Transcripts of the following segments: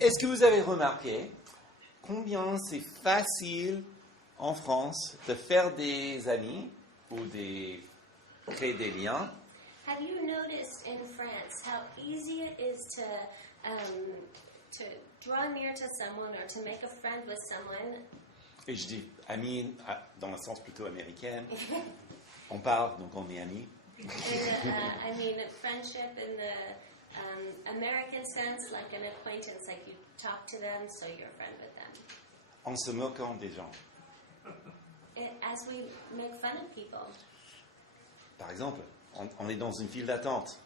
Est-ce que vous avez remarqué combien c'est facile en France de faire des amis ou de créer des liens? Have you noticed in France how easy it is to draw near to someone or to make a friend with someone? Et je dis amis dans le sens plutôt américain. On parle, donc on est amis. I mean friendship in the American sense, like an acquaintance, like you talk to them, so you're a friend with them. En se moquant des gens. As we make fun of people. Par exemple, on est dans une file d'attente.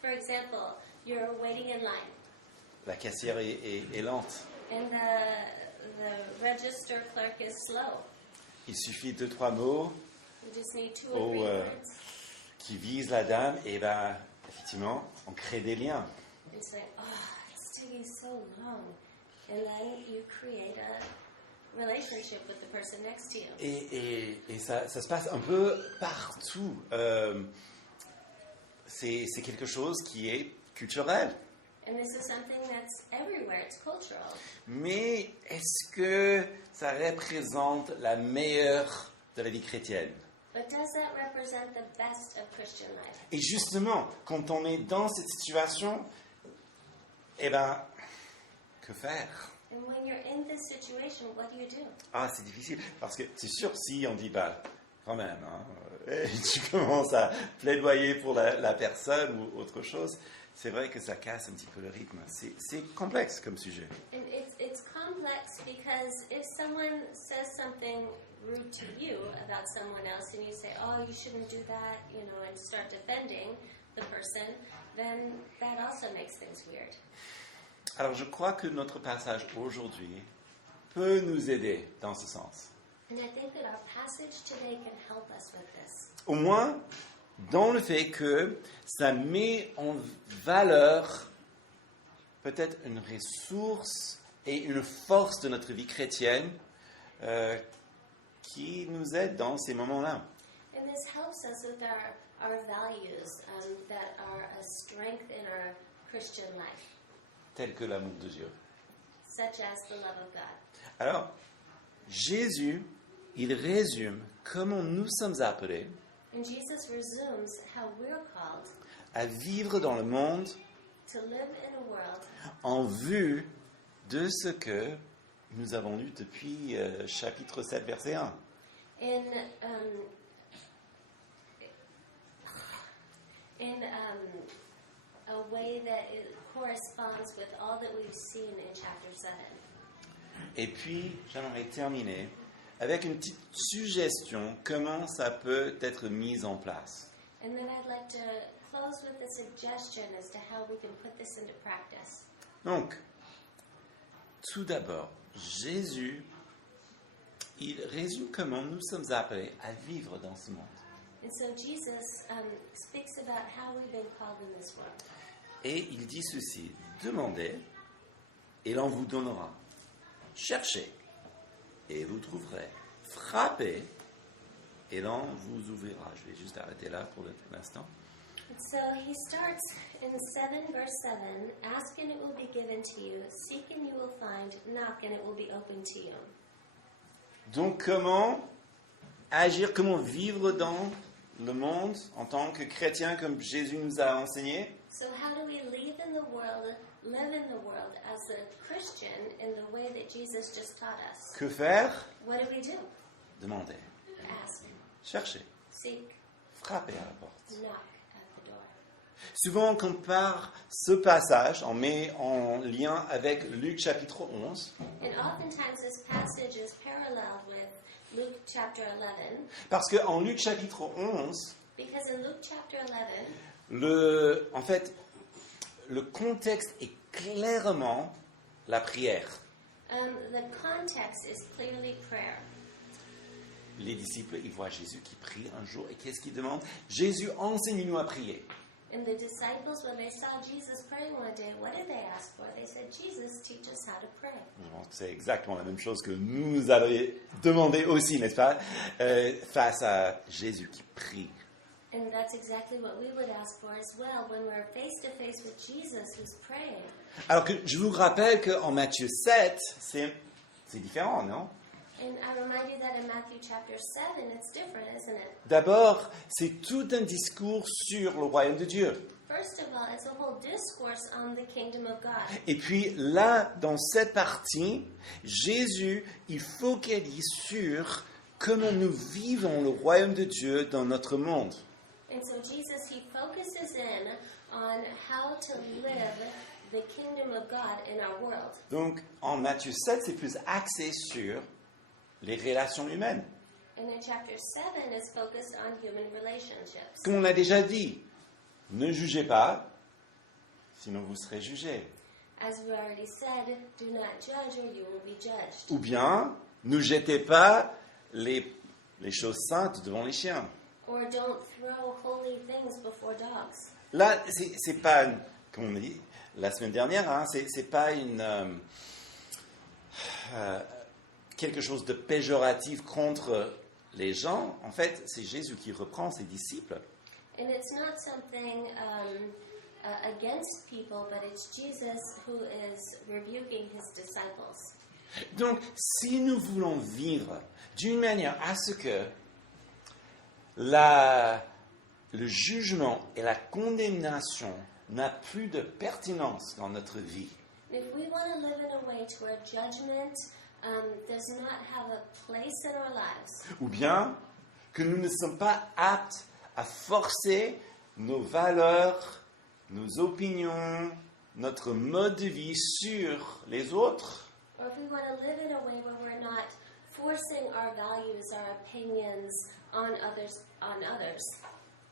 For example, you're waiting in line. La caissière est lente. And the register clerk is slow. Il suffit 2-3 mots You just need 2 or 3 words. qui visent la dame et ben effectivement, on crée des liens. And say, oh, it's taking so long. And then you create a relationship with the person next to you. Et ça se passe un peu partout. C'est quelque chose qui est culturel. And this is something that's everywhere. It's cultural. Mais est-ce que ça représente la meilleure de la vie chrétienne? But does that represent the best of Christian life? Et justement, quand on est dans cette situation, eh ben, que faire? And when you're in this situation, what do? Ah, c'est difficile. Parce que c'est sûr, si on dit, bah, quand même, hein, et tu commences à plaidoyer pour la personne ou autre chose, c'est vrai que ça casse un petit peu le rythme. C'est complexe comme sujet. And it's complex because if someone says something rude to you about someone else and you say, oh, you shouldn't do that, you know, and start defending the person, then that also makes things weird. Alors, je crois que notre passage aujourd'hui peut nous aider dans ce sens. And I think that our passage today can help us with this. Au moins, dans le fait que ça met en valeur peut-être une ressource et une force de notre vie chrétienne qui nous aide dans ces moments-là. And this helps us with our values that are a strength in our Christian life, Tel que l'amour de Dieu. such as the love of God. Alors, Jésus, il résume comment nous sommes appelés And Jesus resumes how we're called à vivre dans le monde to live in a world en vue de ce que nous avons lu depuis chapitre 7, verset 1. in a way that it corresponds with all that we've seen in chapter 7. Et puis, j'aimerais terminer avec une petite suggestion, comment ça peut être mis en place. And then I'd like to close with a suggestion as to how we can put this into practice. Donc, tout d'abord, Jésus, il résume comment nous sommes appelés à vivre dans ce monde. And so Jesus speaks about how we've been called in this world. Et il dit ceci, demandez et l'on vous donnera. Cherchez et vous trouverez. Frappez et l'on vous ouvrira. Je vais juste arrêter là pour l'instant. And so he starts in 7 verse 7, ask and it will be given to you, seek and you will find, knock and it will be open to you. Donc comment agir, comment vivre dans le monde en tant que chrétien comme Jésus nous a enseigné? So how do we live in the world as a Christian in the way that Jesus just taught us? Que faire? What do we do? Demandez, Ask, cherchez, seek, frappez à la porte. knock at the door. Souvent, on compare ce passage, on met en lien avec Luc chapitre 11, And oftentimes this passage is paralleled with Luke chapter 11, parce qu'en Luc chapitre 11, because in Luke chapter 11, en fait, le contexte est clairement la prière. the context is clearly prayer. Les disciples, ils voient Jésus qui prie un jour, et qu'est-ce qu'ils demandent? Jésus, enseigne-nous à prier. And the disciples, when they saw Jesus praying one day, what did they ask for? They said, Jesus, teach us how to pray. Je pense que c'est exactement la même chose que nous allons demander aussi, n'est-ce pas? Face à Jésus qui prie. And that's exactly what we would ask for as well when we're face to face with Jesus who's praying. Alors que je vous rappelle qu'en Matthieu 7, c'est différent, non? And I remind you that in Matthew chapter 7, it's different, isn't it? D'abord, c'est tout un discours sur le royaume de Dieu. First of all, it's a whole discourse on the kingdom of God. Et puis là, dans cette partie, Jésus, il focalise sur comment nous vivons le royaume de Dieu dans notre monde. And so Jesus, he focuses in on how to live the kingdom of God in our world. Donc, en Matthieu 7, c'est plus axé sur les relations humaines. And in chapter 7, it's focused on human relationships. Comme on a déjà dit, ne jugez pas, sinon vous serez jugés. As we already said, do not judge or you will be judged. Ou bien, ne jetez pas les choses saintes devant les chiens. Or don't throw holy things before dogs. Là, c'est pas, comme on a dit la semaine dernière, hein, c'est pas quelque chose de péjoratif contre les gens. En fait, c'est Jésus qui reprend ses disciples. And it's not something against people, but it's Jesus who is rebuking his disciples. Donc, si nous voulons vivre d'une manière à ce que le jugement et la condamnation n'a plus de pertinence dans notre vie, If we want to live in a way to where judgment does not have a place in our lives, ou bien que nous ne sommes pas aptes à forcer nos valeurs, nos opinions, notre mode de vie sur les autres, or if we want to live in a way where we're not forcing our values, our opinions on others,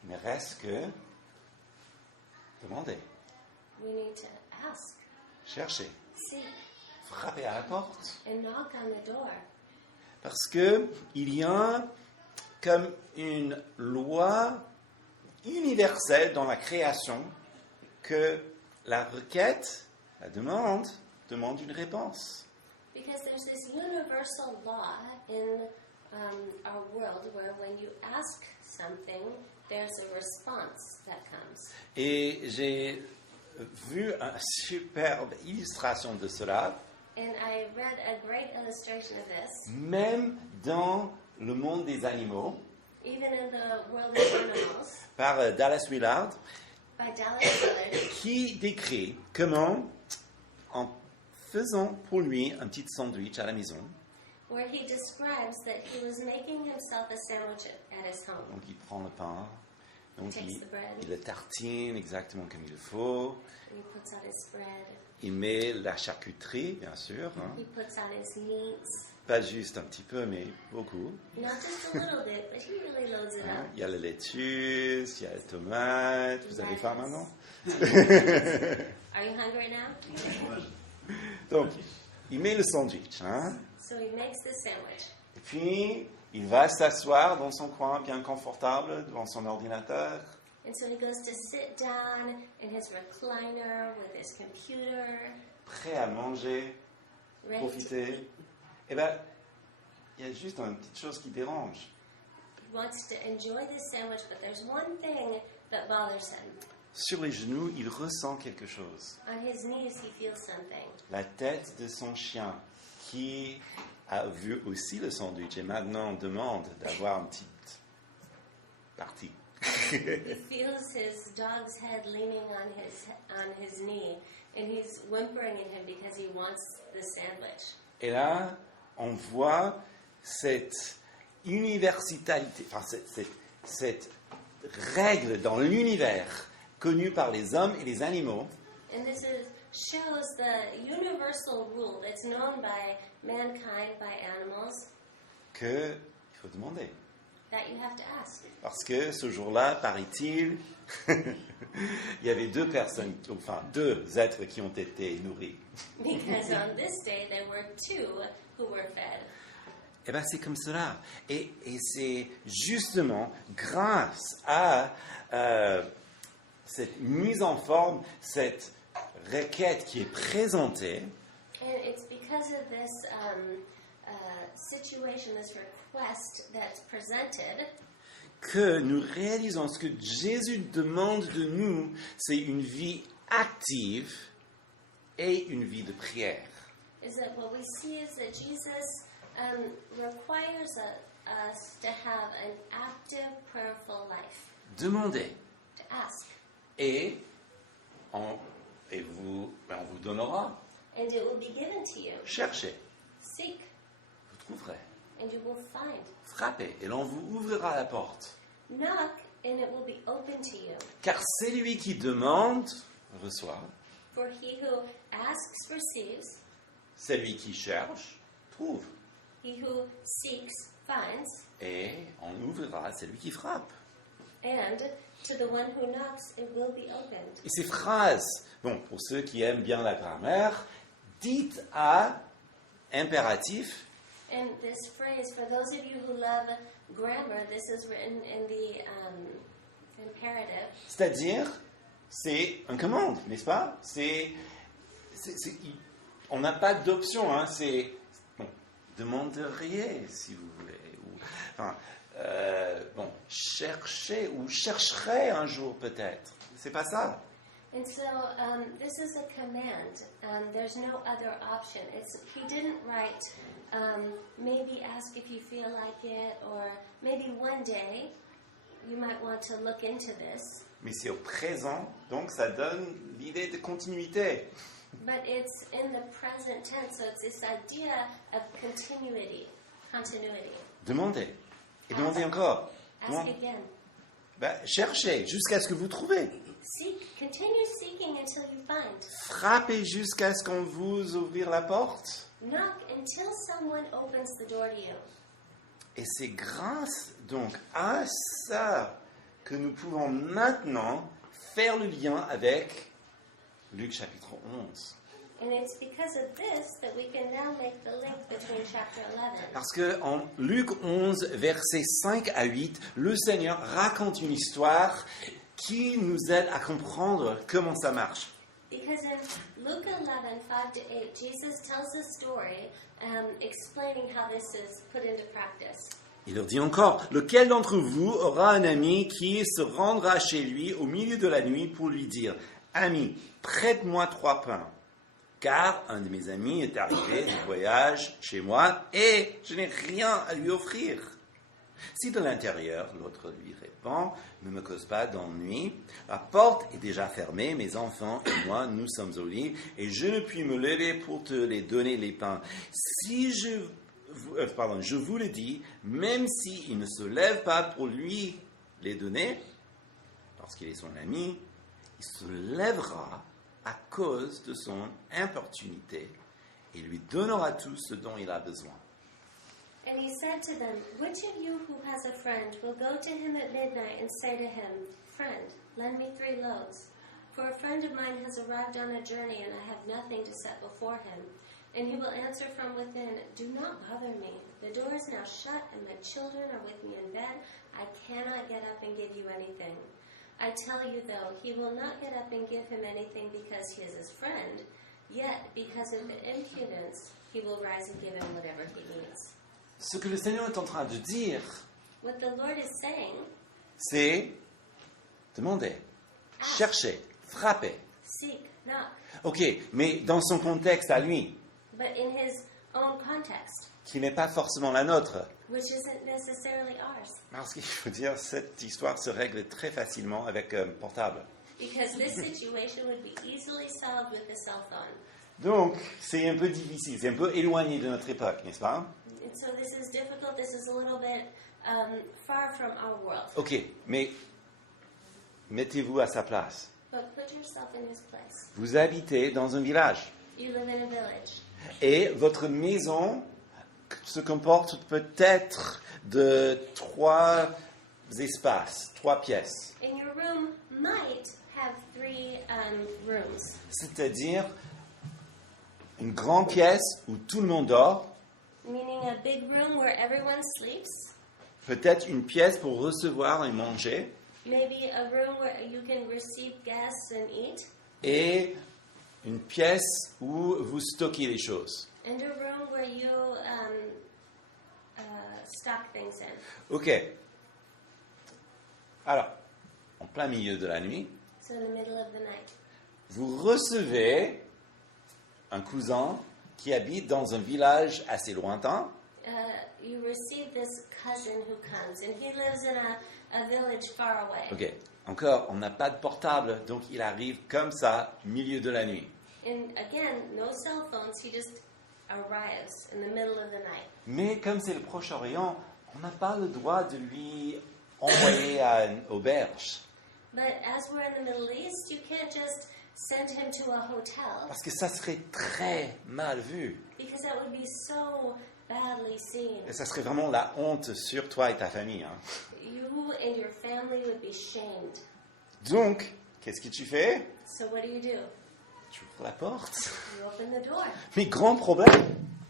il ne reste que demander, we need to ask, chercher, seek, frapper à la porte. and knock on the door. Parce qu'il y a comme une loi universelle dans la création que la requête, la demande une réponse. Because there's this universal law in our world where when you ask something, there's a response that comes. Et j'ai vu une superbe illustration de cela, And I read a great illustration of this, même dans le monde des animaux, even in the world of animals, par Dallas Willard, by Dallas Willard, qui décrit comment, en faisant pour lui un petit sandwich à la maison, where he describes that he was making himself a sandwich at his home. donc il prend le pain, donc Takes il the bread. le tartine exactement comme il faut, And he puts out his bread, il met la charcuterie, bien sûr, hein, he puts out his meats, pas juste un petit peu, mais beaucoup. not just a little bit, but he really loads it Hein. up. Il y a la laitue, il y a la tomate, vous avez faim maintenant? Are you hungry now? Donc, il met le sandwich, hein, So he makes the sandwich. et puis il va s'asseoir dans son coin bien confortable devant son ordinateur. And so he goes to sit down in his recliner with his computer, Prêt à manger, ready to profiter. Eh bien, il y a juste une petite chose qui dérange. He wants to enjoy this sandwich, but there's one thing that bothers him. Sur les genoux, il ressent quelque chose. On his knees, he feels something. La tête de son chien, qui a vu aussi le sandwich et maintenant demande d'avoir une petite partie. He feels his dog's head leaning on his knee, and he's whimpering at him because he wants the sandwich. Et là, on voit cette universalité, enfin cette règle dans l'univers connue par les hommes et les animaux, And this shows the universal rule that's known by mankind, by animals, qu'il faut demander. that you have to ask. Parce que ce jour-là, paraît-il, il y avait deux êtres qui ont été nourris. Because on this day, there were two who were fed. Eh bien, c'est comme cela. Et c'est justement grâce à cette mise en forme, cette requête qui est présentée, And it's because of this situation, this request that's presented, que nous réalisons ce que Jésus demande de nous, c'est une vie active et une vie de prière. Is that what we see is that Jesus requires us to have an active, prayerful life, Demandez to ask, et on vous donnera. and it will be given to you. Cherchez, Seek, vous trouverez. and you will find. Frappez, et l'on vous ouvrira la porte. Knock, and it will be open to you. Car celui qui demande, reçoit. For he who asks receives, Celui qui cherche, trouve. he who seeks finds, Et on ouvrira à celui qui frappe. and to the one who knocks it will be opened. Et ces phrases, bon, pour ceux qui aiment bien la grammaire, dites à impératif, And this phrase, for those of you who love grammar, this is written in the imperative. c'est-à-dire, c'est une commande, n'est-ce pas? On n'a pas d'option, hein, c'est, bon, demanderiez, si vous voulez, ou, enfin, bon, cherchez, ou chercherez un jour peut-être, c'est pas ça. And so this is a command. There's no other option. He didn't write, maybe ask if you feel like it, or maybe one day you might want to look into this. Mais c'est au présent, donc ça donne l'idée de continuité. But it's in the present tense, so it's this idea of continuity. Demandez. Et demandez encore. Ask again. Ben, cherchez jusqu'à ce que vous trouvez. Seek, continue seeking until you find. Frappez jusqu'à ce qu'on vous ouvre la porte. Knock until someone opens the door to you. Et c'est grâce donc à ça que nous pouvons maintenant faire le lien avec Luc chapitre 11. And it's because of this that we can now make the link between chapter 11. Parce que en Luc 11, versets 5 à 8, le Seigneur raconte une histoire qui nous aide à comprendre comment ça marche. Because in Luke 11, 5 to 8, Jesus tells a story explaining how this is put into practice. Il leur dit encore, lequel d'entre vous aura un ami qui se rendra chez lui au milieu de la nuit pour lui dire, ami, prête-moi 3 pains, car un de mes amis est arrivé du voyage chez moi et je n'ai rien à lui offrir. Si de l'intérieur, l'autre lui répond, ne me cause pas d'ennui, la porte est déjà fermée, mes enfants et moi, nous sommes au lit, et je ne puis me lever pour te les donner les pains. Si je vous le dis, même s'il ne se lève pas pour lui les donner, parce qu'il est son ami, il se lèvera à cause de son importunité et lui donnera tout ce dont il a besoin. And he said to them, which of you who has a friend will go to him at midnight and say to him, friend, lend me 3 loaves? For a friend of mine has arrived on a journey and I have nothing to set before him. And he will answer from within, do not bother me. The door is now shut and my children are with me in bed. I cannot get up and give you anything. I tell you though, he will not get up and give him anything because he is his friend. Yet, because of the impudence, he will rise and give him whatever he needs. Ce que le Seigneur est en train de dire, What the Lord is saying, c'est demander, chercher, frapper. seek, knock. Ok, mais dans son contexte à lui, But in his own context, qui n'est pas forcément la nôtre. which isn't necessarily ours. Parce qu'il faut dire, cette histoire se règle très facilement avec un portable. Because this situation would be easily solved with a cell phone. Donc, c'est un peu difficile, c'est un peu éloigné de notre époque, n'est-ce pas? And so this is difficult, this is a little bit far from our world. Ok, mais mettez-vous à sa place. But put yourself in his place. Vous habitez dans un village You live in a village. et votre maison se comporte peut-être de 3 espaces, 3 pièces. And your room might have 3 rooms. C'est-à-dire une grande pièce où tout le monde dort, Meaning a big room where everyone sleeps. peut-être une pièce pour recevoir et manger, Maybe a room where you can receive guests and eat. et une pièce où vous stockez les choses. And a room where you stock things in. Ok. Alors, en plein milieu de la nuit, So in the middle of the night, vous recevez un cousin qui habite dans un village assez lointain. you receive this cousin who comes, and he lives in a village far away. Ok, encore, on n'a pas de portable, donc il arrive comme ça, au milieu de la nuit. And again, no cell phones. He just arrives in the middle of the night. Mais comme c'est le Proche-Orient, on n'a pas le droit de lui envoyer à une auberge. But as we're in the Middle East, you can't just send him to a hotel Parce que ça serait très mal vu. because that would be so badly seen. Et ça serait vraiment la honte sur toi et ta famille. Hein. You and your family would be shamed. Donc, qu'est-ce que tu fais? So what do? Tu ouvres la porte. You open the door. Mais grand problème,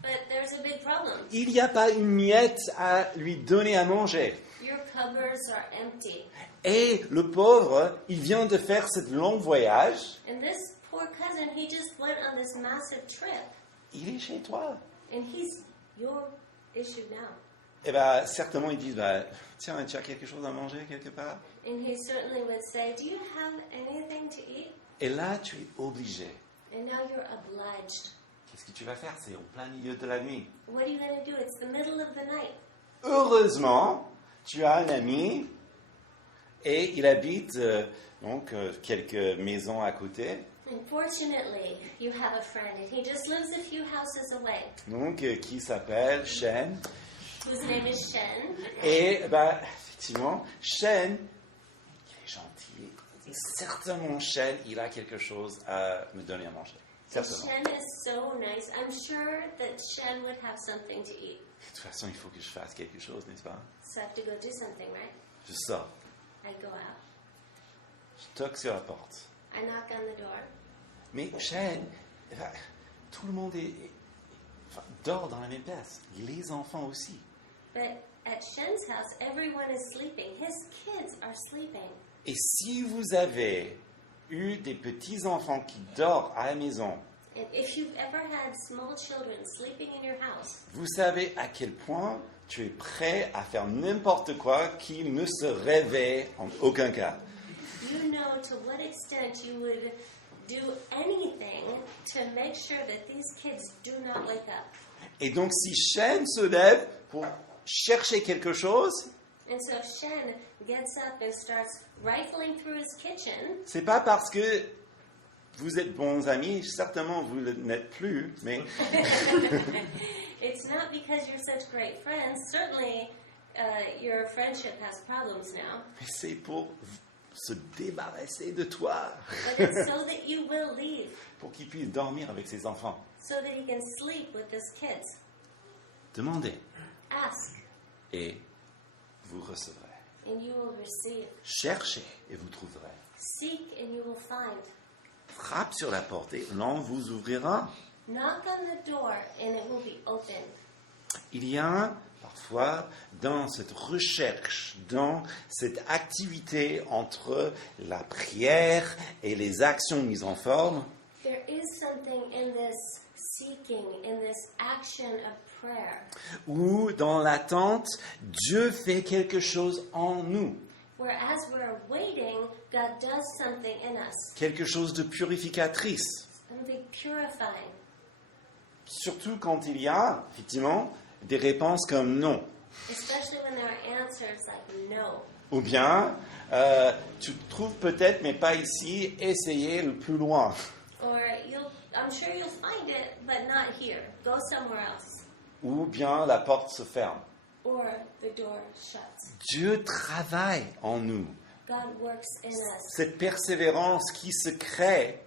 But there's a big problem. il n'y a pas une miette à lui donner à manger. Your cupboards are empty. Et le pauvre, il vient de faire ce long voyage, And this poor cousin, he just went on this massive trip. il est chez toi. And he's your issue now. Et bien, certainement, ils disent, bah, tiens, tu as quelque chose à manger quelque part? And he certainly would say, do you have anything to eat? Et là, tu es obligé. And now you're obliged. Qu'est-ce que tu vas faire? C'est au plein milieu de la nuit. What are you going to do? It's the middle of the night. Heureusement, tu as un ami et il habite quelques maisons à côté. Unfortunately, you have a friend, and he just lives a few houses away, Donc, qui s'appelle Shen. whose name is Shen. Et bah, effectivement, Shen, il est gentil. Certainement, Shen, il a quelque chose à me donner à manger. Certainement. Shen is so nice. I'm sure that Shen would have something to eat. De toute façon, il faut que je fasse quelque chose, n'est-ce pas? So I have to go do something, right? Je sors, I go out. je toque sur la porte. I knock on the door. Mais Shen, tout le monde dort dans la même place. Les enfants aussi. But at Shen's house, everyone is sleeping. His kids are sleeping. Et si vous avez eu des petits-enfants qui dorment à la maison, And if you've ever had small children sleeping in your house, vous savez à quel point tu es prêt à faire n'importe quoi qu'ils ne se réveillent en aucun cas. you know to what extent you would do anything to make sure that these kids do not wake up. Et donc si Shen se lève pour chercher quelque chose, And so if Shen gets up and starts rifling through his kitchen, c'est pas parce que vous êtes bons amis, certainement vous ne l'êtes plus, mais it's not because you're such great friends. Certainly, your friendship has problems now. c'est pour se débarrasser de toi, But it's so that you will leave, pour qu'il puisse dormir avec ses enfants. so that he can sleep with his kids. Demandez Ask, et vous recevrez. and you will receive. Cherchez et vous trouverez. Seek, and you will find. Frappe sur la porte et l'on vous ouvrira. Knock on the door, and it will be opened. Il y a parfois dans cette recherche, dans cette activité entre la prière et les actions mises en forme, There is something in this seeking, in this action of prayer, où dans l'attente, Dieu fait quelque chose en nous, where as we're waiting, God does something in us, quelque chose de purificatrice. something purifying. Surtout quand il y a, effectivement, des réponses comme non. Especially when there are answers like no. Ou bien, tu te trouves peut-être, mais pas ici, essayez le plus loin. Or I'm sure you'll find it, but not here. Go somewhere else. Ou bien la porte se ferme. Or the door shuts. Dieu travaille en nous. God works in us. Cette persévérance qui se crée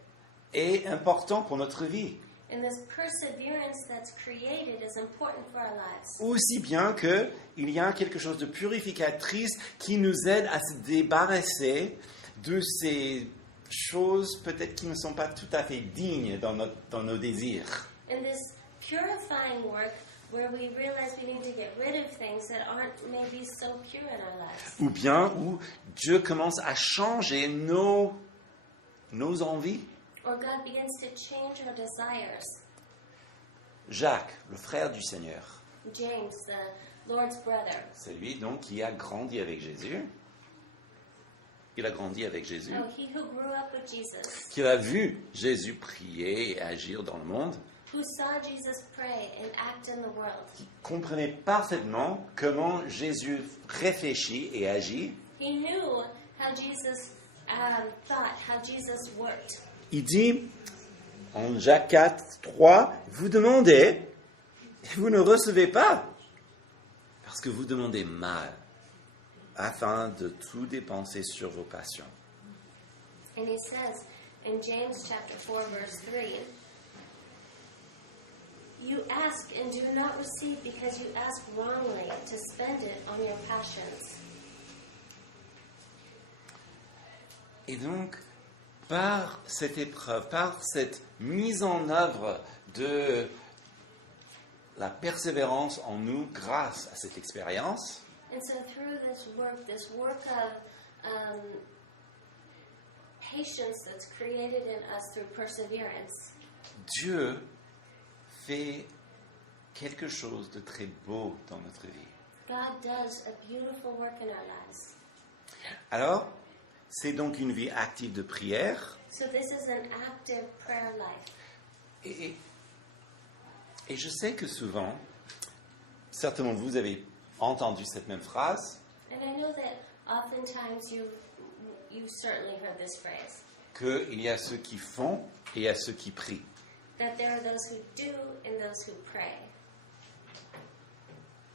est importante pour notre vie. And this perseverance that's created is important for our lives. Aussi bien qu'il y a quelque chose de purificatrice qui nous aide à se débarrasser de ces choses peut-être qui ne sont pas tout à fait dignes dans nos désirs. And this purifying work where we realize we need to get rid of things that aren't maybe so pure in our lives. Ou bien où Dieu commence à changer nos envies. Or God begins to change our desires. Jacques, le frère du Seigneur, James, the Lord's brother, c'est lui donc qui a grandi avec Jésus. il a grandi avec Jésus, Oh, he who grew up with Jesus, qui a vu Jésus prier et agir dans le monde, who saw Jesus pray and act in the world. qui comprenait parfaitement comment Jésus réfléchit et agit, He knew how Jesus thought, how Jesus worked. il dit en Jacques 4, 3, vous demandez et vous ne recevez pas, parce que vous demandez mal, afin de tout dépenser sur vos passions. And he says in James chapter 4, verse 3, you ask and do not receive because you ask wrongly to spend it on your passions. Et donc, par cette épreuve, par cette mise en œuvre de la persévérance en nous grâce à cette expérience, And so through this work of patience that's created in us through perseverance, Dieu fait quelque chose de très beau dans notre vie. God does a beautiful work in our lives. Alors, c'est donc une vie active de prière. So this is an active prayer life. Et je sais que souvent, certainement vous avez entendu cette même phrase, And I know that oftentimes you've certainly heard this phrase, qu'il y a ceux qui font et il y a ceux qui prient. that there are those who do and those who pray.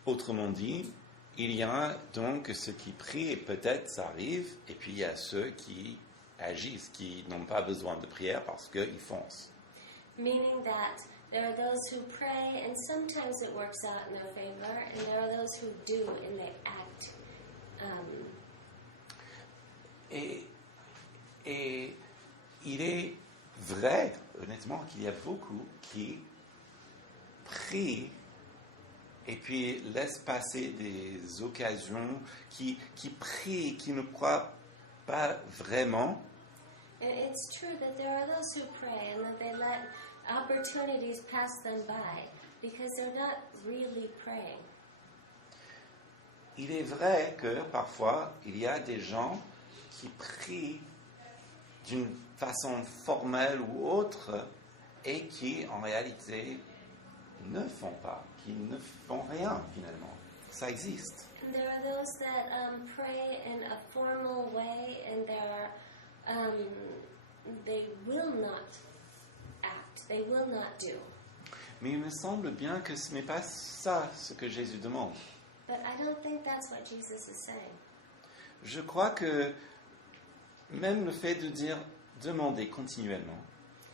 Autrement dit, il y a donc ceux qui prient et peut-être ça arrive, et puis il y a ceux qui agissent, qui n'ont pas besoin de prière parce qu'ils foncent. Meaning that there are those who pray and sometimes it works out in their favor, and there are those who do and they act. Et il est vrai, honnêtement, qu'il y a beaucoup qui prient et puis laissent passer des occasions, qui prient, qui ne croient pas vraiment. And it's true that there are those who pray and that they let opportunities pass them by because they're not really praying. Il est vrai que parfois, il y a des gens qui prient d'une façon formelle ou autre et qui, en réalité, ne font pas, qui ne font rien, finalement. Ça existe. And there are those that pray in a formal way and they will not act, they will not do. Mais il me semble bien que ce n'est pas ça ce que Jésus demande. But I don't think that's what Jesus is saying. Je crois que même le fait de dire demander continuellement,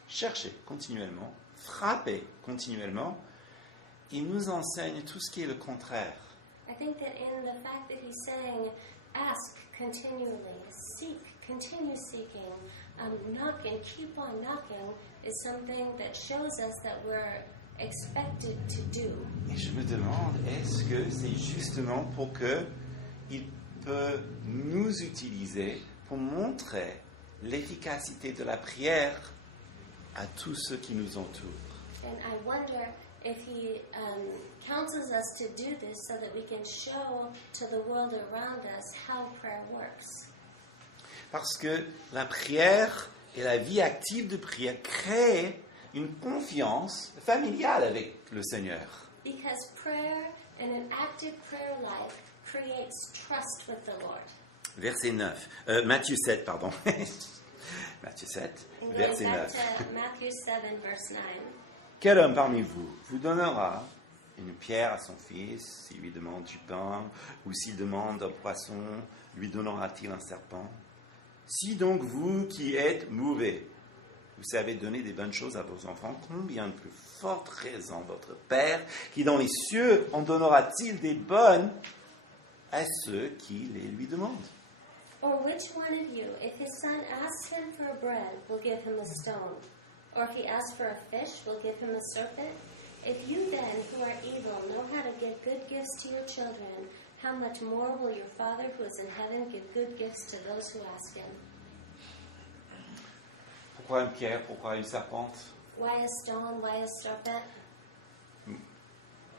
chercher continuellement, frapper continuellement, il nous enseigne tout ce qui est le contraire. I think that in the fact that he's saying, ask continually, seek, continue seeking, knock and keep on knocking, is something that shows us that we're expected to do. Et je me demande, est-ce que c'est justement pour qu'il peut nous utiliser pour montrer l'efficacité de la prière à tous ceux qui nous entourent? And I wonder if he counsels us to do this so that we can show to the world around us how prayer works. Parce que la prière et la vie active de prière créent une confiance familiale avec le Seigneur. Because prayer and an active prayer life creates trust with the Lord. Verset 9. Matthieu 7, pardon. Matthieu 7, And going verset back 9. to Matthew 7, verse 9. Quel homme parmi vous vous donnera une pierre à son fils s'il lui demande du pain, ou s'il demande un poisson, lui donnera-t-il un serpent? Si donc vous qui êtes mauvais, vous savez donner des bonnes choses à vos enfants, combien de plus forte raison votre Père, qui dans les cieux en donnera-t-il des bonnes à ceux qui les lui demandent? Or which one of you, if his son asks him for bread, will give him a stone? Or if he asks for a fish, will give him a serpent? If you then, who are evil, know how to give good gifts to your children, how much more will your Father who is in heaven give good gifts to those who ask him? Pourquoi une pierre? Pourquoi une serpente? Why a stone? Why a serpent?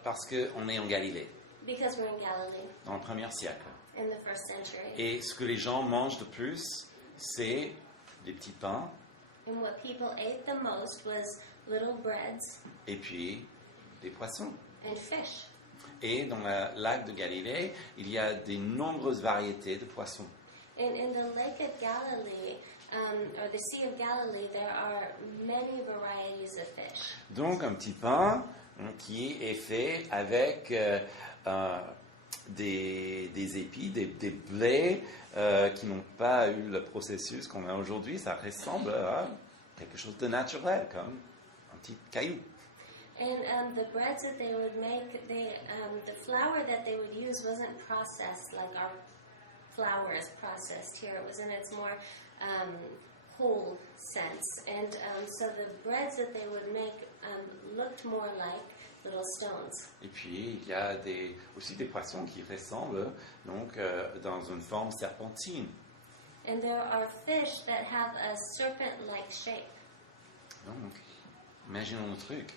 Parce qu'on est en Galilée, Because we're in Galilee, dans le 1er siècle. in the first century. Et ce que les gens mangent de plus, c'est des petits pains And what people ate the most was little breads et puis des poissons. and fish. Et dans le lac de Galilée, il y a de nombreuses variétés de poissons. And in the Lake of Galilee, or the Sea of Galilee, there are many varieties of fish. Donc un petit pain qui est fait avec des épis, des blés qui n'ont pas eu le processus qu'on a aujourd'hui. Ça ressemble à quelque chose de naturel, comme un petit caillou. And the breads that they would make, the flour that they would use wasn't processed like our flour is processed here. It was in its more whole sense. And so the breads that they would make looked more like little stones. Et puis, il y a aussi des poissons qui ressemblent donc, dans une forme serpentine. And there are fish that have a serpent-like shape. Donc, imaginons le truc.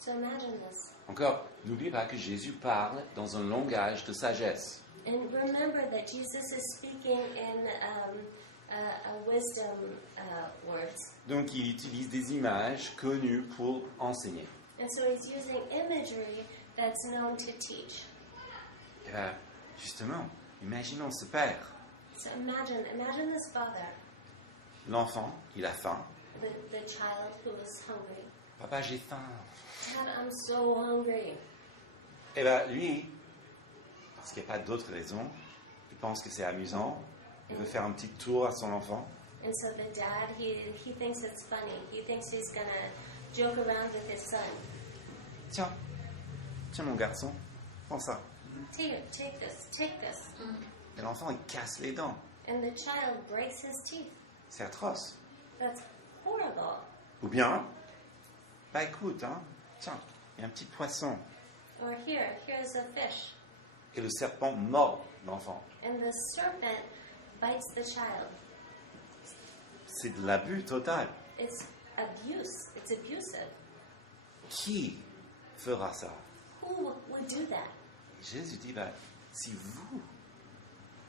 So imagine this. Encore, n'oubliez pas que Jésus parle dans un langage de sagesse. And remember that Jesus is speaking in a wisdom words. Donc, il utilise des images connues pour enseigner. And so he's using imagery that's known to teach. Et bien, justement, imaginons ce père. So imagine this father, L'enfant, il a faim. the child who is hungry. Papa, j'ai faim. Dad, I'm so hungry. Et bien, lui, parce qu'il n'y a pas d'autre raison, il pense que c'est amusant. Il veut faire un petit tour à son enfant. And so the dad, he thinks it's funny. He thinks he's going to joke around with his son. Tiens, mon garçon, prends ça. Take this. Et l'enfant, il casse les dents. And the child breaks his teeth. C'est atroce. That's horrible. Ou bien, bah écoute, tiens, il y a un petit poisson. Or here's a fish. Et le serpent mord l'enfant. And the serpent bites the child. C'est de l'abus total. It's abuse. It's abusive. Qui fera ça? Who would do that? Jésus dit, bah, si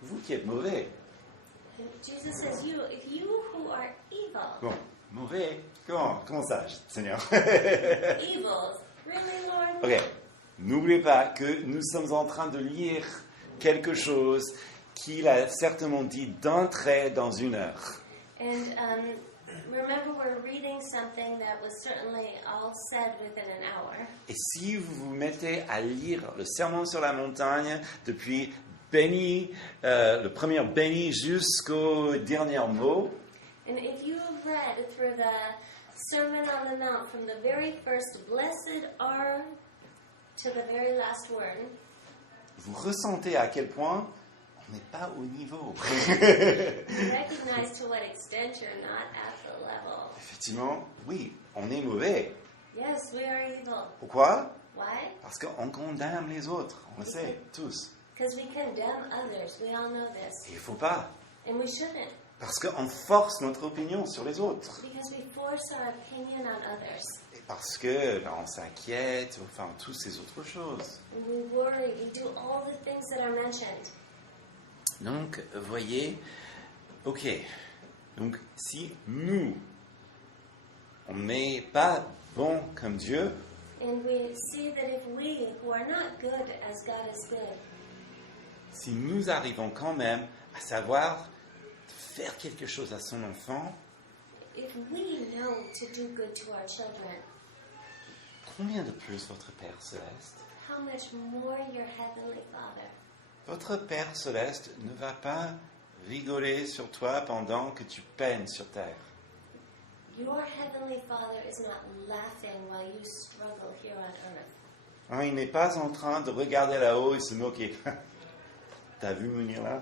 vous qui êtes mauvais. And Jesus says, if you who are evil. Bon, mauvais, comment ça, Seigneur? Evil. Really, Lord? Ok, n'oubliez pas que nous sommes en train de lire quelque chose qu'il a certainement dit d'un trait dans une heure. And remember, we're reading something that was certainly all said within an hour. Et si vous vous mettez à lire le Sermon sur la montagne depuis béni, le premier béni jusqu'au dernier mot, And if you have read through the Sermon on the Mount from the very first blessed are to the very last word, vous ressentez à quel point on n'est pas au niveau. you recognize to what extent you're not at the level. Effectivement, oui, on est mauvais. Yes, we are evil. Pourquoi? Why? Parce qu'on condamne les autres, on le sait, tous. Because we condemn others. We all know Et this. il ne faut pas. And we shouldn't. Parce qu'on force notre opinion sur les autres. Because we force our opinion on others. Et parce que on s'inquiète, enfin, toutes ces autres choses. And we worry. We do all the things that are mentioned. Donc, voyez, ok. Donc, si nous, on n'est pas bon comme Dieu, And we see that if we, who are not good as God is good, si nous arrivons quand même à savoir faire quelque chose à son enfant, if we know to do good to our children, combien de plus votre Père Céleste? how much more your Heavenly Father? Votre Père Céleste ne va pas rigoler sur toi pendant que tu peines sur terre. Your Heavenly Father is not laughing while you struggle here on earth. Il n'est pas en train de regarder là-haut et se moquer. T'as vu venir là?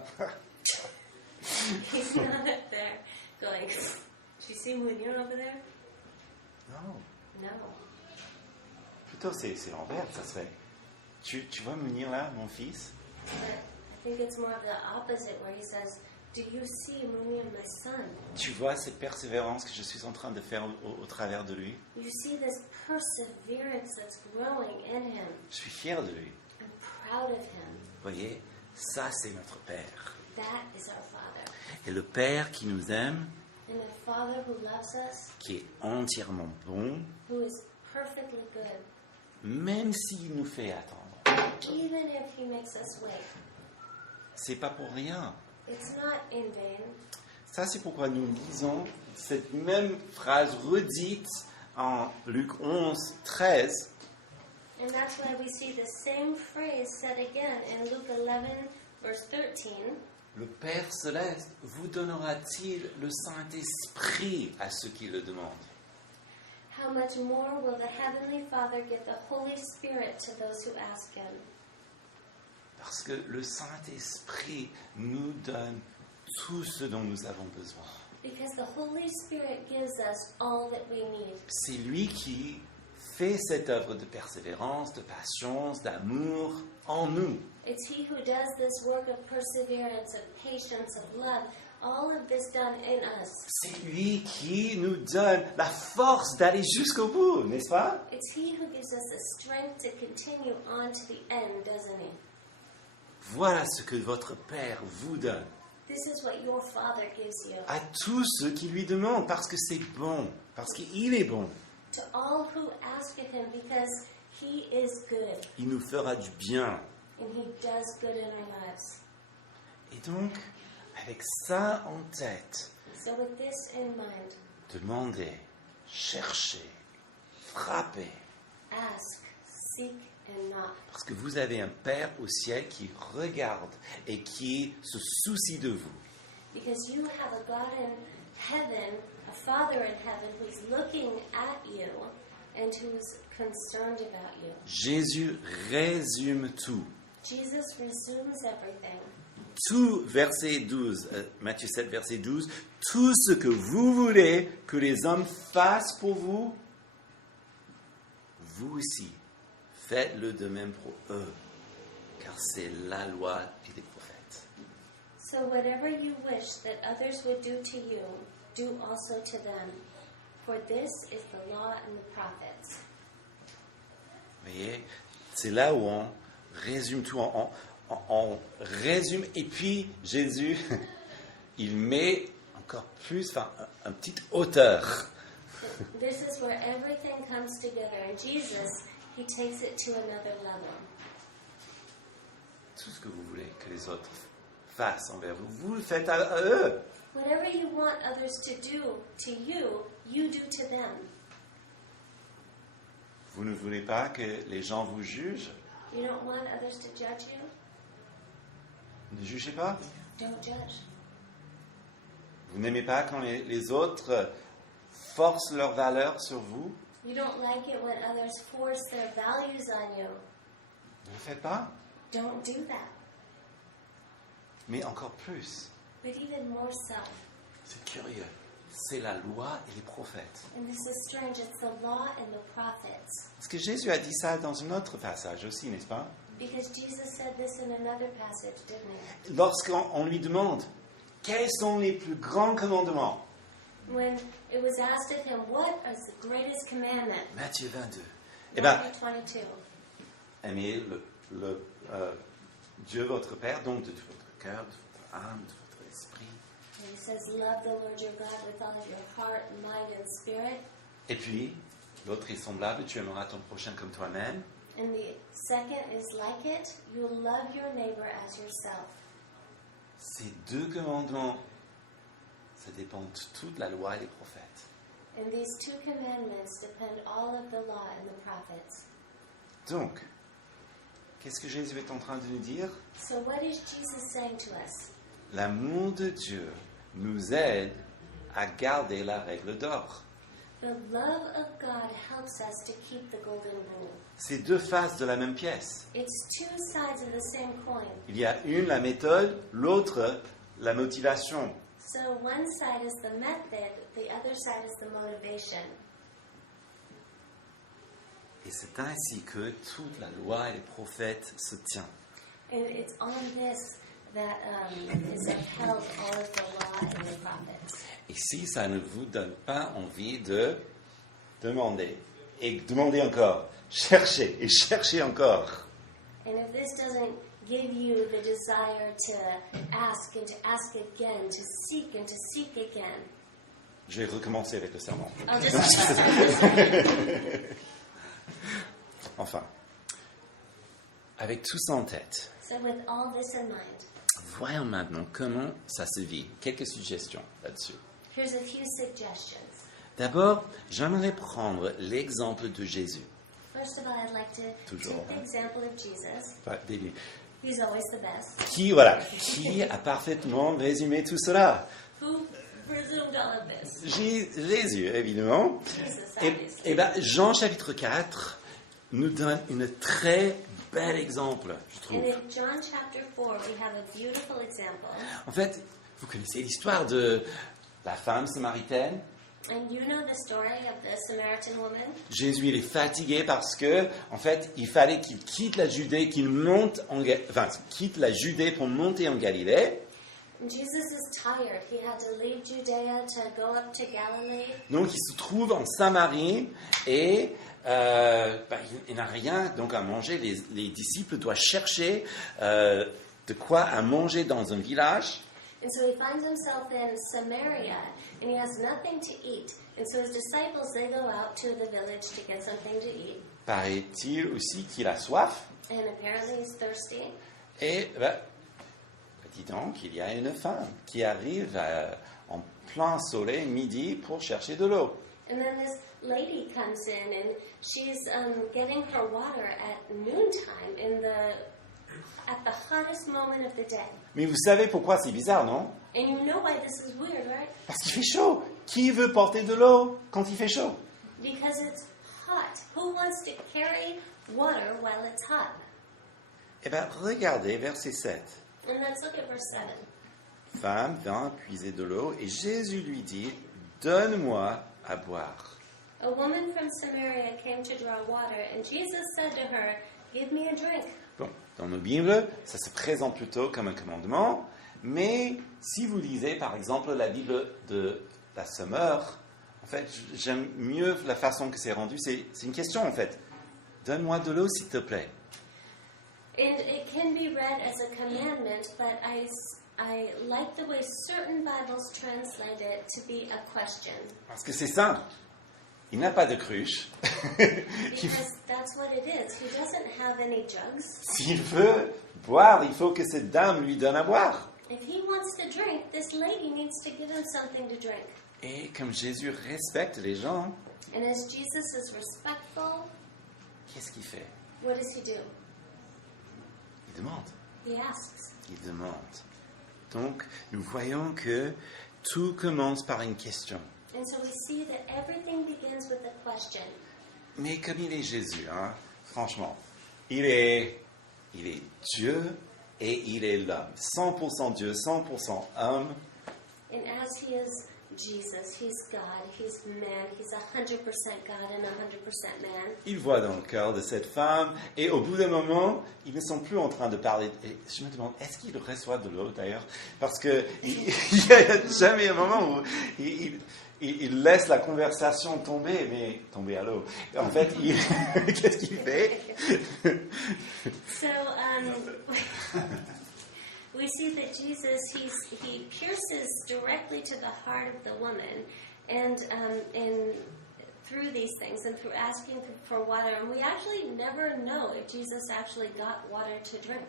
He's not there going, "Do you see Munir over there?" Non. No. Plutôt, c'est l'envers, ça serait. Tu vois venir là, mon fils? But I think it's more of the opposite, where he says, "Do you see Munir, my son? Tu vois cette persévérance que je suis en train de faire au travers de lui? You see this perseverance that's growing in him. Je suis fier de lui. I'm proud of him." Vous voyez, Ça, c'est notre Père. That is our Father. Et le Père qui nous aime, And the Father who loves us, qui est entièrement bon, who is perfectly good, même s'il nous fait attendre, even if He makes us wait. c'est pas pour rien. It's not in vain. Ça, c'est pourquoi nous lisons cette même phrase redite en Luc 11, 13. And that's why we see the same phrase said again in Luke 11, verse 13. Le Père Céleste vous donnera-t-il le Saint-Esprit à ceux qui le demandent? How much more will the Heavenly Father give the Holy Spirit to those who ask Him? Parce que le Saint-Esprit nous donne tout ce dont nous avons besoin. Because the Holy Spirit gives us all that we need. C'est lui qui fait cette œuvre de persévérance, de patience, d'amour en nous. It's He who does this work of perseverance, of patience, of love, all of this done in us. C'est lui qui nous donne la force d'aller jusqu'au bout, n'est-ce pas? It's He who gives us the strength to continue on to the end, doesn't He? Voilà ce que votre Père vous donne This is what your Father gives you. à tous ceux qui lui demandent, parce que c'est bon, parce qu'il est bon. To all who ask of Him, because He is good, Il nous fera du bien. and He does good in our lives. Et donc, avec ça en tête, So with this in mind, demandez, cherchez, frappez, ask, seek, and knock. parce que vous avez un Père au ciel qui regarde et qui se soucie de vous. Because you have a God in heaven, a Father in heaven, who's looking at you and who's concerned about you. Jésus résume tout. Jesus resumes everything. Tout, verset 12, Matthieu 7, verset 12, tout ce que vous voulez que les hommes fassent pour vous, vous aussi, faites-le de même pour eux, car c'est la loi et les prophètes. So whatever you wish that others would do to you, do also to them. For this is the law and the prophets. Vous voyez, c'est là où on résume tout, on résume, et puis Jésus, il met encore plus, enfin, un petit hauteur. This is where everything comes together. And Jesus, He takes it to another level. Tout ce que vous voulez que les autres fassent envers vous, vous le faites à eux. Whatever you want others to do to you, you do to them. Vous ne voulez pas que les gens vous jugent? You don't want others to judge you? Ne jugez pas. Don't judge. Vous n'aimez pas quand les autres forcent leurs valeurs sur vous? You don't like it when others force their values on you. Ne le faites pas. Don't do that. Mais encore plus, But even more so, c'est curieux, c'est la loi et les prophètes. and this is strange, it's the law and the prophets. Parce que Jésus a dit ça dans un autre passage aussi, n'est-ce pas? Because Jesus said this in another passage, didn't Lorsqu'on lui demande, quels sont les plus grands commandements? he? When it was asked of him, what is the greatest commandment? Matthieu 22. Eh bien, Matthew 22. aimez Dieu votre Père, donc de tout votre cœur, de votre âme, de votre esprit. And he says, love the Lord your God with all of your heart, mind, and spirit. Et puis, l'autre est semblable, tu aimeras ton prochain comme toi-même. And the second is like it, you'll love your neighbor as yourself. Ces deux commandements, ça dépend de toute la loi et les prophètes. And these two commandments depend all of the law and the prophets. Donc, qu'est-ce que Jésus est en train de nous dire? So what is Jesus saying to us? L'amour de Dieu nous aide à garder la règle d'or. The love of God helps us to keep the golden rule. C'est deux faces de la même pièce. It's two sides of the same coin. Il y a une, la méthode, l'autre, la motivation. So one side is the method, the other side is the motivation. Et c'est ainsi que toute la loi et les prophètes se tiennent. And it's on this that is upheld all of the law and the prophets. Et si ça ne vous donne pas envie de demander, et demander encore, chercher et chercher encore, And if this doesn't give you the desire to ask again, to seek again. Je vais recommencer avec le serment. I'll just Enfin, avec tout ça en tête, So with all this in mind, voyons maintenant comment ça se vit. Quelques suggestions là-dessus. here's a few suggestions. D'abord, j'aimerais prendre l'exemple de Jésus. First of all, I'd like to Toujours, take the hein. example of Jesus. Enfin, début. He's always the best. Qui a parfaitement résumé tout cela? Who presumed all of this? Jésus, évidemment. Jesus, Et, obviously. Jean chapitre 4 nous donne un très bel exemple, je trouve. And in John chapter 4, we have a beautiful example. En fait, vous connaissez l'histoire de la femme samaritaine. And you know the story of the Samaritan woman? Jésus, il est fatigué parce que, en fait, il fallait qu'il quitte la Judée, quitte la Judée pour monter en Galilée. And Jesus is tired. He had to leave Judea to go up to Galilee. Donc, il se trouve en Samarie et il n'a rien donc à manger. Les disciples doivent chercher de quoi à manger dans un village. And so he finds himself in Samaria, and he has nothing to eat. And so his disciples, they go out to the village to get something to eat. Paraît-il aussi qu'il a soif. And apparently he's thirsty. Et dis donc, il y a une femme qui arrive en plein soleil midi pour chercher de l'eau. And then this lady comes in, and she's getting her water at noontime at the hottest moment of the day. Mais vous savez pourquoi c'est bizarre, non? And you know why this is weird, right? Parce qu'il fait chaud. Qui veut porter de l'eau quand il fait chaud? Because it's hot. Who wants to carry water while it's hot? Eh bien, regardez verset 7. And let's look at verse 7. Femme vint puiser de l'eau et Jésus lui dit, donne-moi à boire. A woman from Samaria came to draw water, and Jesus said to her, give me a drink. Bon, dans nos Bibles, ça se présente plutôt comme un commandement, mais si vous lisez par exemple la Bible de la Sommeur, en fait, j'aime mieux la façon que c'est rendu, c'est une question en fait. Donne-moi de l'eau s'il te plaît. And it can be read as a commandment, but I like the way certain Bibles translate it to be a question. Parce que c'est simple. Il n'a pas de cruche. Because that's what it is. He doesn't have any jugs. S'il veut boire, il faut que cette dame lui donne à boire. If he wants to drink, this lady needs to give him something to drink. Et comme Jésus respecte les gens, And as Jesus is respectful, qu'est-ce qu'il fait? what does he do? Il demande. He asks. Il demande. Donc, nous voyons que tout commence par une question. And so we see that everything begins with a question. Mais comme il est Jésus, hein, franchement, il est Dieu et il est l'homme. 100% Dieu, 100% homme. And as he is Jesus, he's God, he's man, he's 100% God and 100% man. Il voit dans le cœur de cette femme et au bout d'un moment, ils ne sont plus en train de parler. Et je me demande, est-ce qu'il reçoit de l'eau d'ailleurs? Parce qu'il n'y a jamais un moment où il laisse la conversation tomber, mais tomber à l'eau. En fait, qu'est-ce qu'il fait? So we see that Jesus, he pierces directly to the heart of the woman, and through these things and through asking for water, and we actually never know if Jesus actually got water to drink.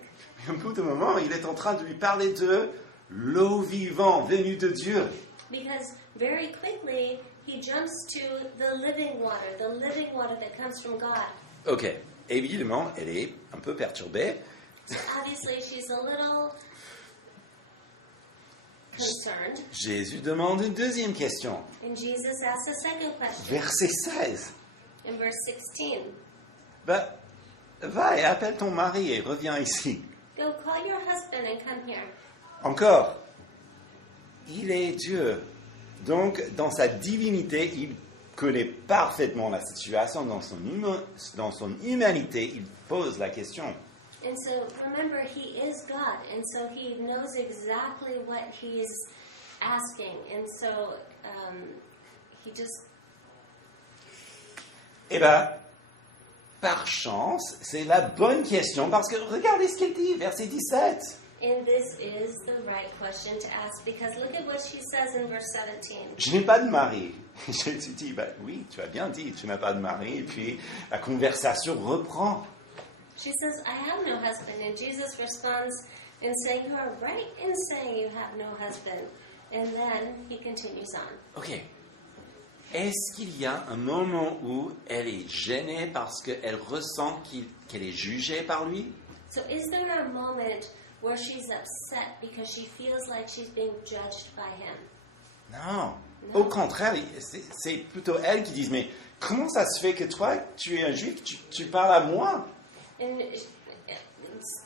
Au bout d'un moment, il est en train de lui parler de l'eau vivante venue de Dieu. Because very quickly he jumps to the living water that comes from God. Ok, évidemment, elle est un peu perturbée. So obviously she's a little concerned. Jésus demande une deuxième question. And Jesus asks a second question Verset 16. in verse 16. Va et appelle ton mari et reviens ici. Go call your husband and come here. Encore, il est Dieu. Donc, dans sa divinité, il connaît parfaitement la situation. Dans son humanité, il pose la question. And so remember, he is God, and so he knows exactly what he is asking. And so he just... Eh bien, par chance, c'est la bonne question parce que regardez ce qu'elle dit, verset 17. And this is the right question to ask because look at what she says in verse 17. Je n'ai pas de mari. Jésus dit, ben oui, tu as bien dit, tu n'as pas de mari. Et puis la conversation reprend. She says, I have no husband. And Jesus responds in saying, you are right in saying you have no husband. And then he continues on. Ok. Est-ce qu'il y a un moment où elle est gênée parce qu'elle ressent qu'elle est jugée par lui? So is there a moment where she's upset because she feels like she's being judged by him? Non. Au contraire, c'est plutôt elle qui dit, mais comment ça se fait que toi, tu es un juif, tu parles à moi? And it's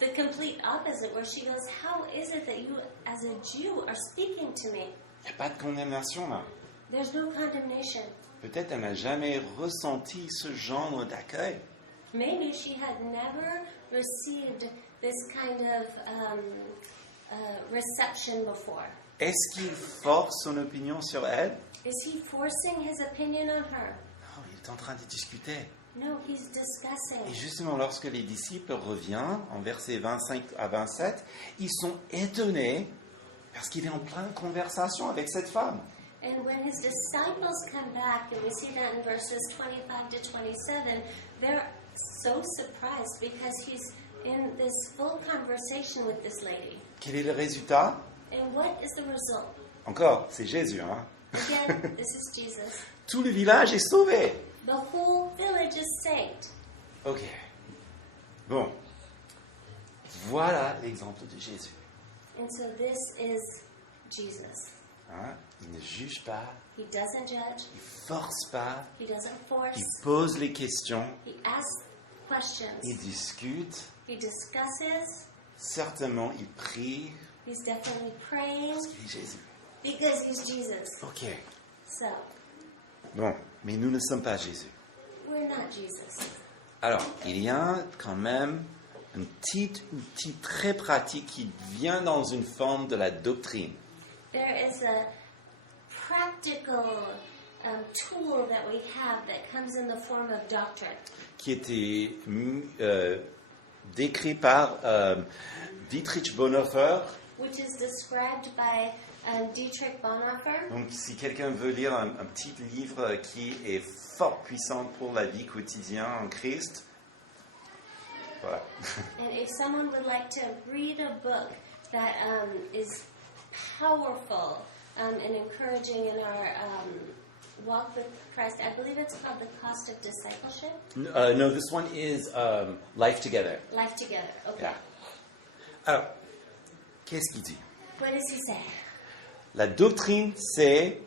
the complete opposite where she goes, how is it that you as a Jew are speaking to me? Il n'y a pas de condamnation là. There's no condemnation. Peut-être elle n'a jamais ressenti ce genre d'accueil. Maybe she had never received this kind of reception before. Est-ce qu'il force son opinion sur elle? Is he forcing his opinion on her? Non, il est en train de discuter. No, he's discussing. Et justement, lorsque les disciples reviennent, en versets 25 à 27, ils sont étonnés parce qu'il est en pleine conversation avec cette femme. And when his disciples come back, and we see that in verses 25 to 27, they're so surprised because he's in this full conversation with this lady. Quel est le résultat? And what is the result? Encore, c'est Jésus. Hein? Again, this is Jesus. Tout le village est sauvé. The whole village is saved. Ok. Bon. Voilà l'exemple de Jésus. And so this is Jesus. Hein? Il ne juge pas, He doesn't judge. il ne force pas, He doesn't force. il pose les questions, He asks questions. il discute, He discusses. certainement il prie, He's definitely praying parce qu'il est Jésus. because he's Jesus. Ok. So, Bon, mais nous ne sommes pas Jésus. we're not Jesus. Alors, il y a quand même un petit outil très pratique qui vient dans une forme de la doctrine. There is a practical tool that we have that comes in the form of doctrine, Qui était décrit par Dietrich Bonhoeffer. which is described by Dietrich Bonhoeffer. Donc, si quelqu'un veut lire un petit livre qui est fort puissant pour la vie quotidienne en Christ, voilà. And if someone would like to read a book that is powerful and encouraging in our walk with Christ, I believe it's called The Cost of Discipleship. No, this one is Life Together. Life Together. Okay. Yeah. Alors, qu'est-ce qu'il dit? What does he say? La doctrine, c'est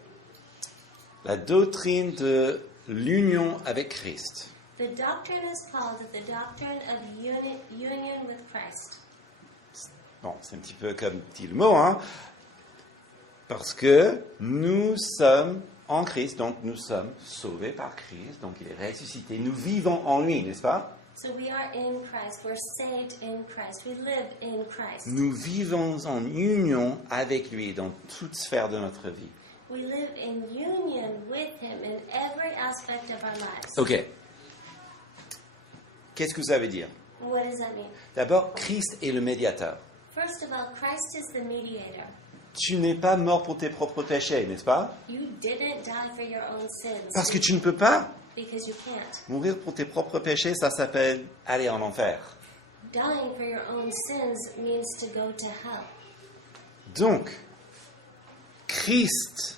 la doctrine de l'union avec Christ. The doctrine is called the doctrine of union with Christ. Bon, c'est un petit peu comme dit le mot, hein? Parce que nous sommes en Christ, donc nous sommes sauvés par Christ, donc il est ressuscité. Nous vivons en lui, n'est-ce pas? So we are in Christ. We're saved in Christ. We live in Christ. Nous vivons en union avec lui dans toute sphère de notre vie. We live in union with Him in every aspect of our lives. Ok. Qu'est-ce que ça veut dire? What does that mean? D'abord, Christ est le médiateur. First of all, Christ is the mediator. Tu n'es pas mort pour tes propres péchés, n'est-ce pas? You didn't die for your own sins. Parce que tu ne peux pas. Because you can't. Mourir pour tes propres péchés, ça s'appelle aller en enfer. Dying for your own sins means to go to hell. Donc, Christ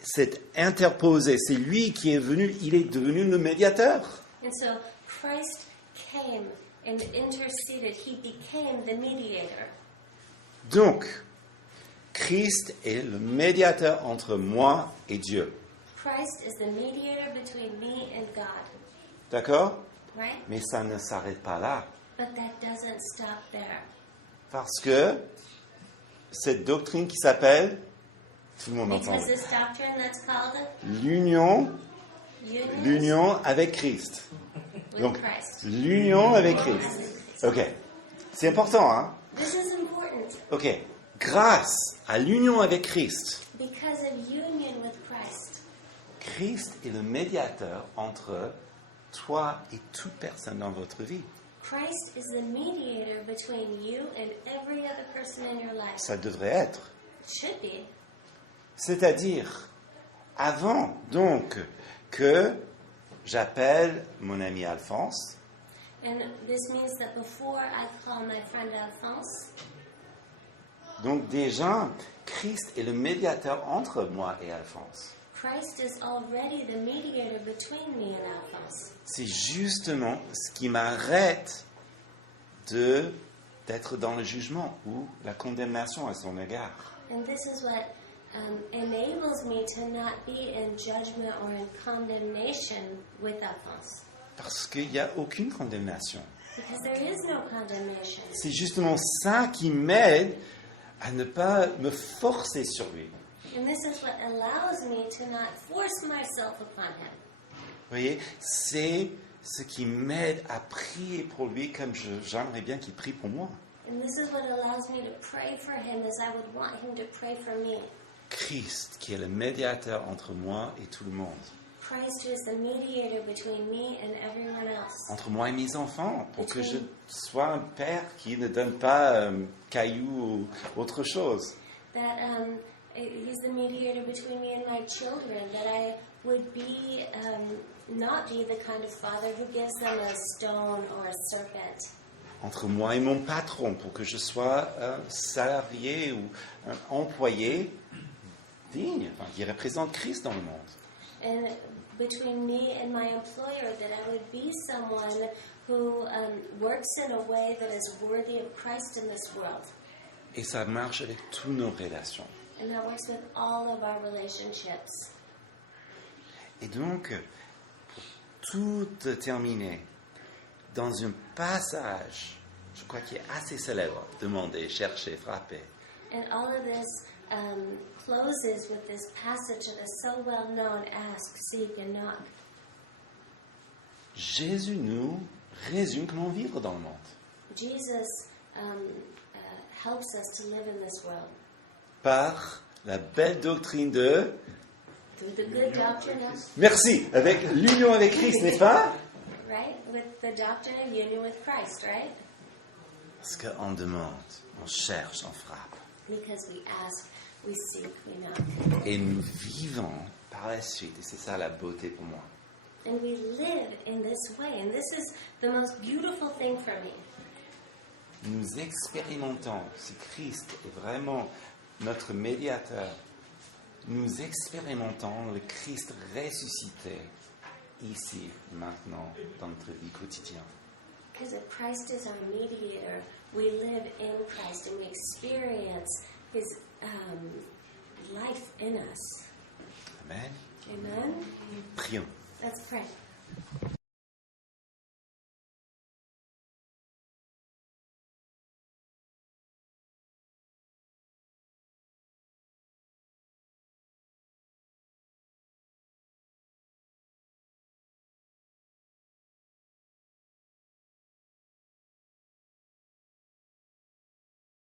s'est interposé. C'est lui qui est venu, il est devenu le médiateur. And so Christ came and interceded. He became the mediator. Donc, Christ est le médiateur entre moi et Dieu. Christ is the mediator between me and God. D'accord? Right? Mais ça ne s'arrête pas là. But that doesn't stop there. Parce que cette doctrine qui s'appelle, tout le monde entend, Because this doctrine that's called l'union union avec Christ. with Donc, Christ. l'union avec Christ. Ok. C'est important, hein? This is important Ok. Grâce à l'union avec Christ, because of union with Christ. Christ est le médiateur entre toi et toute personne dans votre vie. Christ is the mediator between you and every other person in your life. Ça devrait être. It should be. C'est-à-dire, avant donc que j'appelle mon ami Alphonse, And this means that before I call my friend Alphonse, donc déjà, Christ est le médiateur entre moi et Alphonse. Christ is already the mediator between me and Alphonse. C'est justement ce qui m'arrête d'être dans le jugement ou la condamnation à son égard. And this is what enables me to not be in judgment or in condemnation with Alphonse. Parce qu'il n'y a aucune condamnation. Because there is no condemnation. C'est justement ça qui m'aide à ne pas me forcer sur lui. And this is what allows me to not force myself upon him. Vous voyez, c'est ce qui m'aide à prier pour lui comme j'aimerais bien qu'il prie pour moi. And this is what allows me to pray for him as I would want him to pray for me. Christ, qui est le médiateur entre moi et tout le monde. Christ who is the mediator between me and everyone else. Entre moi et mes enfants, pour que je sois un père qui ne donne pas cailloux ou autre chose. That he's the mediator between me and my children. That I would be not be the kind of father who gives them a stone or a serpent. Entre moi et mon patron, pour que je sois un salarié ou un employé digne, enfin, qui représente Christ dans le monde. And between me and my employer, that I would be someone who works in a way that is worthy of Christ in this world. Et ça marche avec toutes nos relations. And that works with all of our relationships. Et donc, pour tout terminer, dans un passage, je crois qu'il est assez célèbre, demander, chercher, frapper. And all of this closes with this passage that is so well known: ask, seek, and knock. Jésus nous résume comment vivre dans le monde. Jesus helps us to live in this world Par la belle doctrine de... through the good doctrine of, Merci, avec l'union avec Christ, n'est-ce pas? right? With the doctrine of union with Christ, right? Parce qu'on demande, on cherche, on frappe. Because we ask, we seek, we knock. Et nous vivons par la suite, et c'est ça la beauté pour moi. And we live in this way. And this is the most beautiful thing for me. Nous expérimentons, si Christ est vraiment notre médiateur, nous expérimentons le Christ ressuscité ici, maintenant, dans notre vie quotidienne. Because if Christ is our mediator, we live in Christ and we experience His life in us. Amen. Amen? Prions. Let's pray.